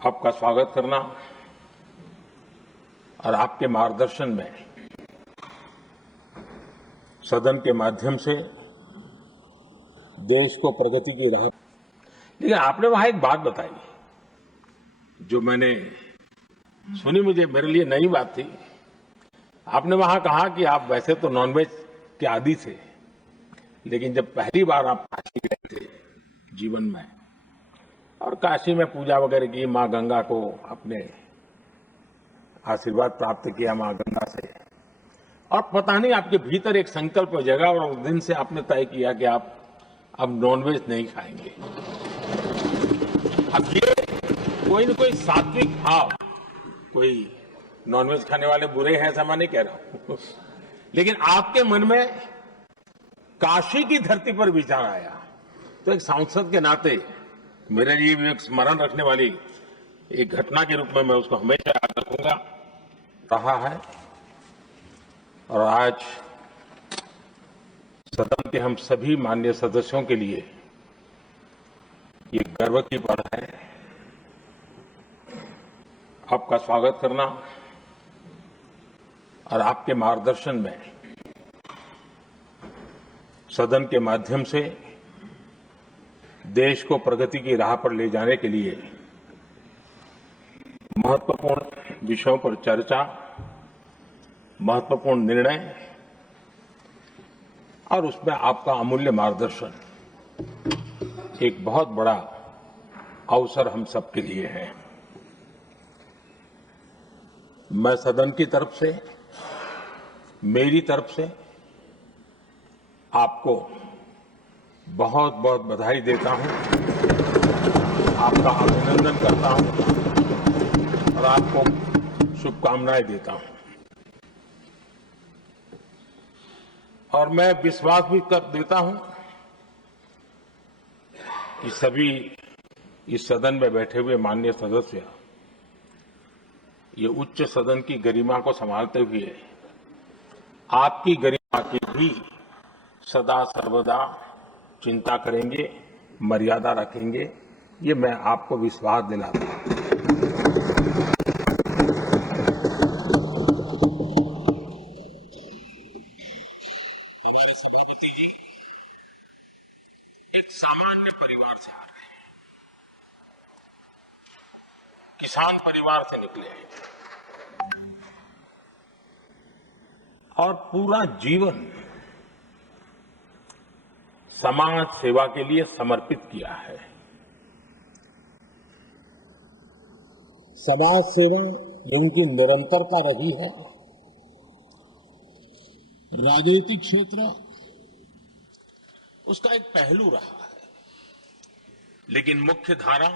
आपका स्वागत करना और आपके मार्गदर्शन में सदन के माध्यम से देश को प्रगति की राह। लेकिन आपने वहां एक बात बताई जो मैंने सुनी, मुझे मेरे लिए नई बात थी। आपने वहां कहा कि आप वैसे तो नॉनवेज के आदी थे, लेकिन जब पहली बार आप काशी गए थे जीवन में और काशी में पूजा वगैरह की, मां गंगा को अपने आशीर्वाद प्राप्त किया मां गंगा से, और पता नहीं आपके भीतर एक संकल्प जगा और उस दिन से आपने तय किया कि आप अब नॉनवेज नहीं खाएंगे। अब ये कोई न कोई सात्विक भाव, कोई नॉनवेज खाने वाले बुरे हैं ऐसा मैं नहीं कह रहा हूं, लेकिन आपके मन में काशी की धरती पर विचार आया, तो एक सांसद के नाते मेरे लिए भी एक स्मरण रखने वाली एक घटना के रूप में मैं उसको हमेशा याद रखूंगा रहा है। और आज सदन के हम सभी माननीय सदस्यों के लिए ये गर्व की पल है आपका स्वागत करना और आपके मार्गदर्शन में सदन के माध्यम से देश को प्रगति की राह पर ले जाने के लिए महत्वपूर्ण विषयों पर चर्चा, महत्वपूर्ण निर्णय और उसमें आपका अमूल्य मार्गदर्शन एक बहुत बड़ा अवसर हम सबके लिए है। मैं सदन की तरफ से, मेरी तरफ से आपको बहुत बहुत बधाई देता हूं, आपका अभिनंदन करता हूं और आपको शुभकामनाएं देता हूं। और मैं विश्वास भी कर देता हूं कि सभी इस सदन में बैठे हुए माननीय सदस्य ये उच्च सदन की गरिमा को संभालते हुए आपकी गरिमा की भी सदा सर्वदा चिंता करेंगे, मर्यादा रखेंगे, ये मैं आपको विश्वास दिलाता हूं। हमारे सभापति जी एक सामान्य परिवार से आ रहे हैं, किसान परिवार से निकले हैं और पूरा जीवन समाज सेवा के लिए समर्पित किया है। समाज सेवा ये उनकी निरंतरता रही है। राजनीतिक क्षेत्र उसका एक पहलू रहा है, लेकिन मुख्य धारा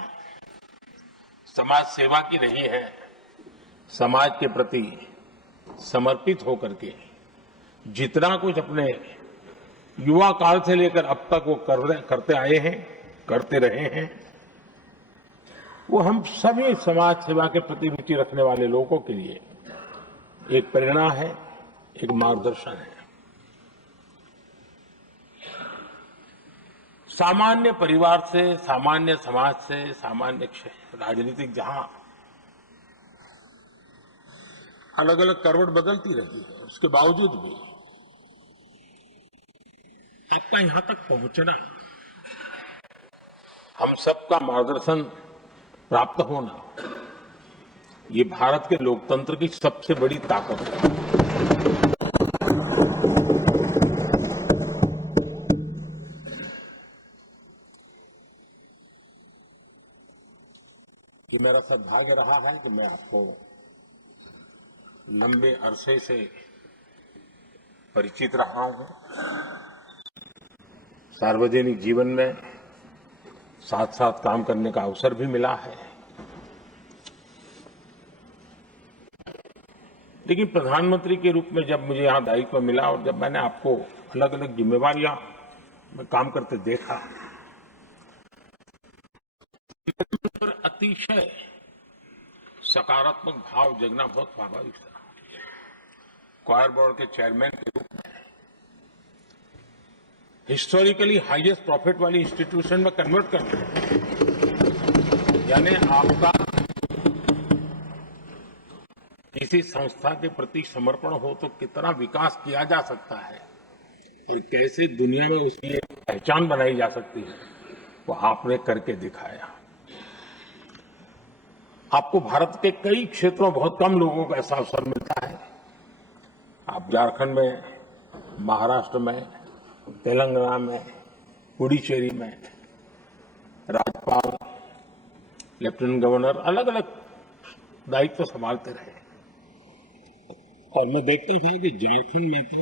समाज सेवा की रही है। समाज के प्रति समर्पित होकर के जितना कुछ अपने युवा काल से लेकर अब तक वो करते आए हैं, करते रहे हैं, वो हम सभी समाज सेवा के प्रति रुचि रखने वाले लोगों के लिए एक प्रेरणा है, एक मार्गदर्शन है। सामान्य परिवार से, सामान्य समाज से, सामान्य राजनीतिक जहां अलग अलग करवट बदलती रही है, उसके बावजूद भी आपका यहां तक पहुंचना, हम सबका मार्गदर्शन प्राप्त होना, ये भारत के लोकतंत्र की सबसे बड़ी ताकत है। ये मेरा सद्भाग्य रहा है कि मैं आपको लंबे अरसे से परिचित रहा हूं, सार्वजनिक जीवन में साथ साथ काम करने का अवसर भी मिला है, लेकिन प्रधानमंत्री के रूप में जब मुझे यहां दायित्व मिला और जब मैंने आपको अलग अलग जिम्मेवारियां में काम करते देखा, पर अतिशय सकारात्मक भाव जगना बहुत स्वाभाविक था। क्वायर बोर्ड के चेयरमैन के रूप में हिस्टोरिकली हाईएस्ट प्रॉफिट वाली इंस्टीट्यूशन में कन्वर्ट करना, यानी आपका किसी संस्था के प्रति समर्पण हो तो कितना विकास किया जा सकता है और कैसे दुनिया में उसकी एक पहचान बनाई जा सकती है, वो आपने करके दिखाया। आपको भारत के कई क्षेत्रों में बहुत कम लोगों को ऐसा अवसर मिलता है। आप झारखंड में, महाराष्ट्र में, तेलंगाना में, पुडुचेरी में राज्यपाल, लेफ्टिनेंट गवर्नर अलग अलग दायित्व संभालते रहे और मैं देखता था कि झारखंड में तो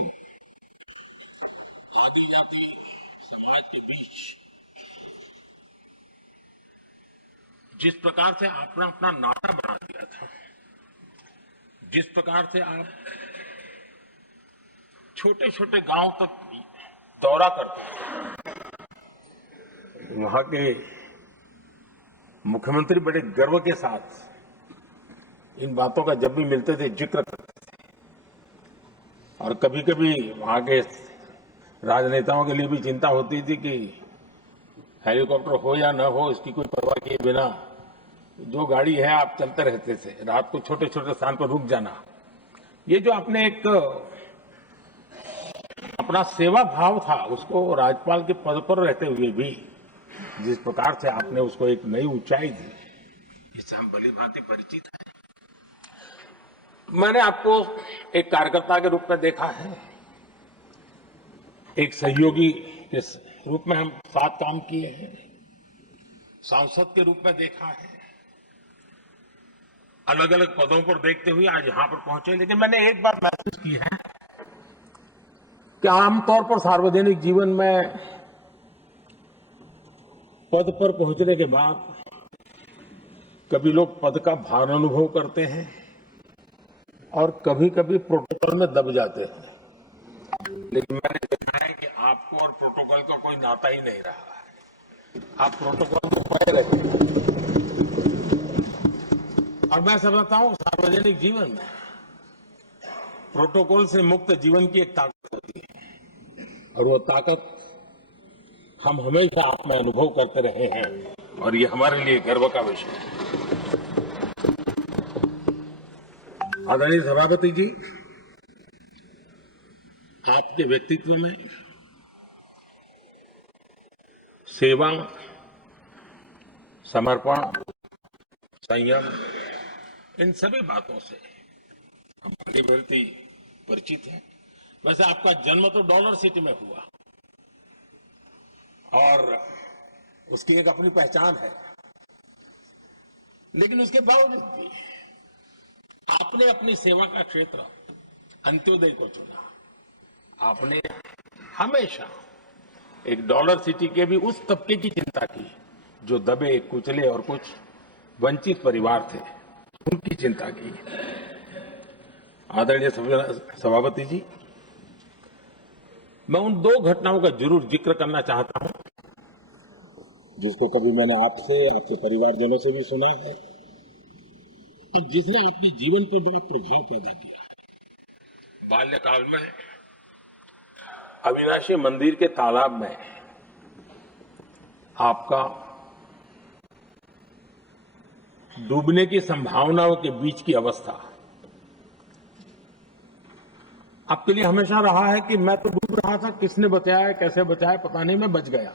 आदिवासी समाज के बीच जिस प्रकार से आपने अपना नाता बना दिया था, जिस प्रकार से आप छोटे छोटे गांव तक दौरा करते थे, वहां के मुख्यमंत्री बड़े गर्व के साथ इन बातों का जब भी मिलते थे जिक्र करते थे और कभी कभी वहां के राजनेताओं के लिए भी चिंता होती थी कि हेलीकॉप्टर हो या न हो इसकी कोई परवाह किए बिना जो गाड़ी है आप चलते रहते थे, रात को छोटे छोटे स्थान पर रुक जाना। ये जो आपने एक अपना सेवा भाव था उसको राज्यपाल के पद पर रहते हुए भी जिस प्रकार से आपने उसको एक नई ऊंचाई दी, इससे हम भली भांति परिचित हैं। मैंने आपको एक कार्यकर्ता के रूप में देखा है, एक सहयोगी के रूप में हम साथ काम किए हैं, सांसद के रूप में देखा है, अलग अलग पदों पर देखते हुए आज यहां पर पहुंचे। लेकिन मैंने एक बात महसूस की है कि आमतौर पर सार्वजनिक जीवन में पद पर पहुंचने के बाद कभी लोग पद का भार अनुभव करते हैं और कभी कभी प्रोटोकॉल में दब जाते हैं। लेकिन मैंने देखा है कि आपको और प्रोटोकॉल का कोई नाता ही नहीं रहा है, आप प्रोटोकॉल में पड़े रहते हैं। और मैं समझता हूं सार्वजनिक जीवन में प्रोटोकॉल से मुक्त जीवन की एक ताकत होती है और वो ताकत हम हमेशा आप में अनुभव करते रहे हैं और ये हमारे लिए गर्व का विषय है। आदरणीय सभापति जी, आपके व्यक्तित्व में सेवा, समर्पण, संयम, इन सभी बातों से हम भली भांति परिचित हैं। वैसे आपका जन्म तो डॉलर सिटी में हुआ और उसकी एक अपनी पहचान है, लेकिन उसके बावजूद भी आपने अपनी सेवा का क्षेत्र अंत्योदय को चुना। आपने हमेशा एक डॉलर सिटी के भी उस तबके की चिंता की जो दबे, कुचले और कुछ वंचित परिवार थे, उनकी चिंता की। आदरणीय सभापति जी, मैं उन दो घटनाओं का जरूर जिक्र करना चाहता हूं जिसको कभी मैंने आपसे, आपके परिवारजनों से भी सुना है कि जिसने अपने जीवन पर बड़ा प्रभाव पैदा किया। बाल्यकाल में अविनाशी मंदिर के तालाब में आपका डूबने की संभावनाओं के बीच की अवस्था आपके लिए हमेशा रहा है कि मैं तो डूब रहा था, किसने बचाया, कैसे बचाया पता नहीं, मैं बच गया।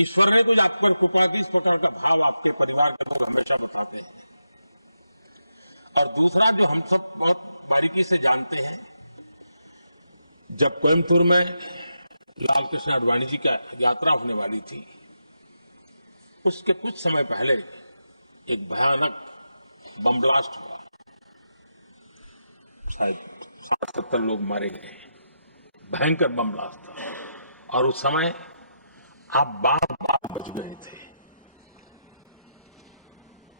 ईश्वर ने कुछ आप पर कृपा की, इस प्रकार का भाव आपके परिवार के लोग हमेशा बताते हैं। और दूसरा जो हम सब बहुत बारीकी से जानते हैं, जब कोयम्बतूर में लाल कृष्ण आडवाणी जी की यात्रा होने वाली थी, उसके कुछ समय पहले एक भयानक बम ब्लास्ट हुआ, शायद 60-70 लोग मारे गए, भयंकर बम ब्लास्ट था और उस समय आप बार बार बच गए थे।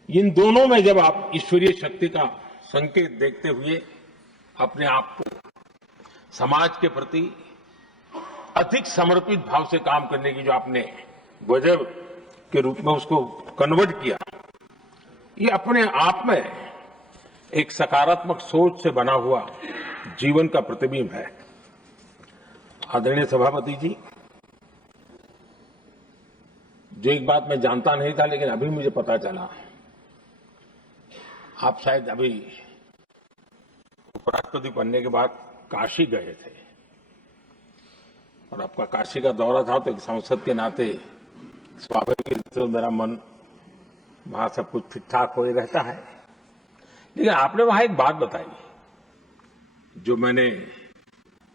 इन दोनों में जब आप ईश्वरीय शक्ति का संकेत देखते हुए अपने आप को समाज के प्रति अधिक समर्पित भाव से काम करने की जो आपने वजह के रूप में उसको कन्वर्ट किया, ये अपने आप में एक सकारात्मक सोच से बना हुआ जीवन का प्रतिबिंब है। आदरणीय सभापति जी, जो एक बात मैं जानता नहीं था लेकिन अभी मुझे पता चला आप शायद अभी उपराष्ट्रपति बनने के बाद काशी गए थे और आपका काशी का दौरा था, तो एक सांसद के नाते स्वाभाविक रूप से मेरा मन वहां सब कुछ ठीक ठाक हो ही रहता है। लेकिन आपने वहां एक बात बताई जो मैंने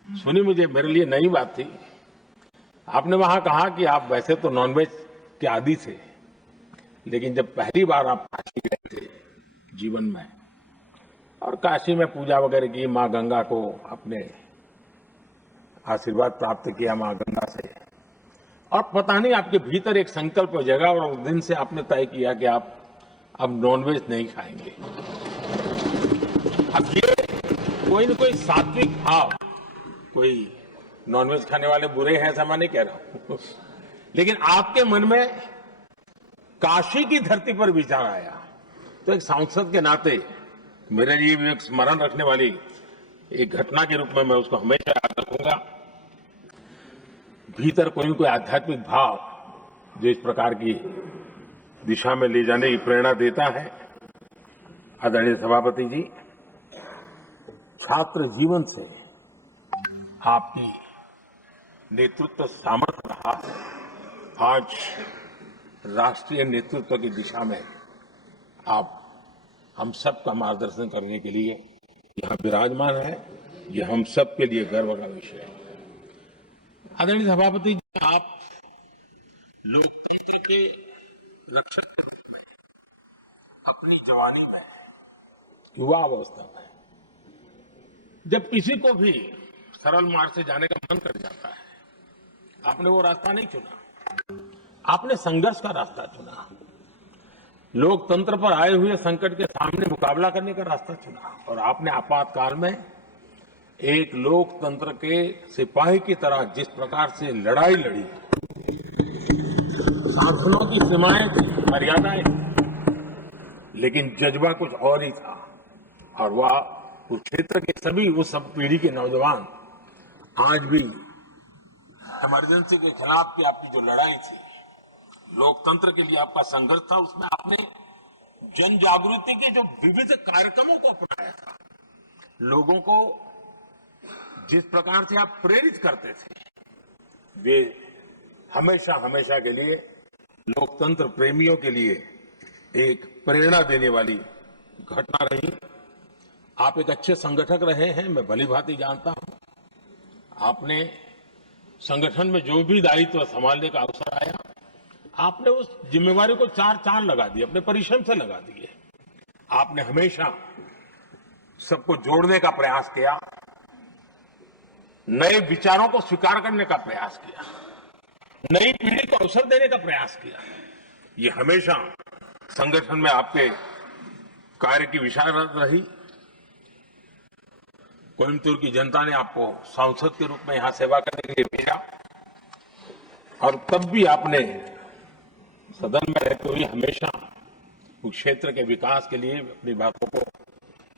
सुनी, मुझे मेरे लिए नई बात थी। आपने वहां कहा कि आप वैसे तो नॉनवेज के आदी थे, लेकिन जब पहली बार आप काशी गए थे जीवन में और काशी में पूजा वगैरह की, मां गंगा को अपने आशीर्वाद प्राप्त किया मां गंगा से, और पता नहीं आपके भीतर एक संकल्प जगा और उस दिन से आपने तय किया कि आप अब नॉनवेज नहीं खाएंगे। अब ये कोई न कोई सात्विक भाव, कोई नॉनवेज खाने वाले बुरे हैं ऐसा मैं नहीं कह रहा हूं, लेकिन आपके मन में काशी की धरती पर विचार आया, तो एक सांसद के नाते मेरे लिए भी एक स्मरण रखने वाली एक घटना के रूप में मैं उसको हमेशा याद रखूंगा। भीतर कोई न कोई आध्यात्मिक भाव जो इस प्रकार की दिशा में ले जाने की प्रेरणा देता है। आदरणीय सभापति जी, छात्र जीवन से आपकी नेतृत्व सामर्थ्य रहा है। आज राष्ट्रीय नेतृत्व की दिशा में आप हम सब का मार्गदर्शन करने के लिए यहां विराजमान है। यह हम सब के लिए गर्व का विषय है। आदरणीय सभापति जी, आप लोकतंत्र के रक्षक के रूप में अपनी जवानी में, युवा अवस्था में, जब किसी को भी सरल मार्ग से जाने का मन कर जाता है, आपने वो रास्ता नहीं चुना, आपने संघर्ष का रास्ता चुना। लोकतंत्र पर आए हुए संकट के सामने मुकाबला करने का रास्ता चुना और आपने आपातकाल में एक लोकतंत्र के सिपाही की तरह जिस प्रकार से लड़ाई लड़ी, शासनों की सीमाएं थी, मर्यादाएं थी, लेकिन जज्बा कुछ और ही था। और वह उस क्षेत्र के सभी, उस सब पीढ़ी के नौजवान आज भी इमरजेंसी के खिलाफ की आपकी जो लड़ाई थी, लोकतंत्र के लिए आपका संघर्ष था, उसमें आपने जन जागृति के जो विविध कार्यक्रमों को अपनाया था, लोगों को जिस प्रकार से आप प्रेरित करते थे, वे हमेशा हमेशा के लिए लोकतंत्र प्रेमियों के लिए एक प्रेरणा देने वाली घटना रही। आप एक अच्छे संगठक रहे हैं, मैं भली भांति जानता हूं। आपने संगठन में जो भी दायित्व संभालने का अवसर आया, आपने उस जिम्मेवारी को चार चांद लगा दिए, अपने परिश्रम से लगा दिए। आपने हमेशा सबको जोड़ने का प्रयास किया, नए विचारों को स्वीकार करने का प्रयास किया, नई पीढ़ी को अवसर देने का प्रयास किया। ये हमेशा संगठन में आपके कार्य की विशारत रही। कोयम्बतूर की जनता ने आपको सांसद के रूप में यहां सेवा करने के लिए भेजा और तब भी आपने सदन में रहते हुए हमेशा उस क्षेत्र के विकास के लिए अपनी बातों को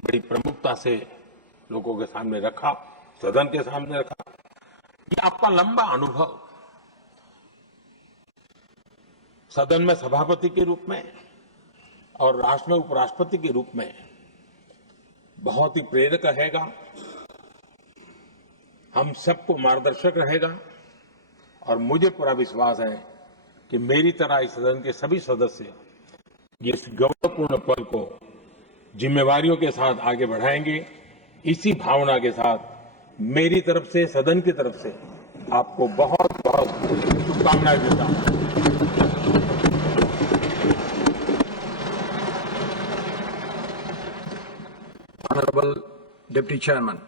बड़ी प्रमुखता से लोगों के सामने रखा, सदन के सामने रखा। ये आपका लंबा अनुभव सदन में सभापति के रूप में और राष्ट्र में उपराष्ट्रपति के रूप में बहुत ही प्रेरक रहेगा, हम सबको मार्गदर्शक रहेगा। और मुझे पूरा विश्वास है कि मेरी तरह इस सदन के सभी सदस्य इस गौरवपूर्ण पल को जिम्मेवारियों के साथ आगे बढ़ाएंगे। इसी भावना के साथ मेरी तरफ से, सदन की तरफ से आपको बहुत बहुत शुभकामनाएं देता हूं। Honorable Deputy Chairman.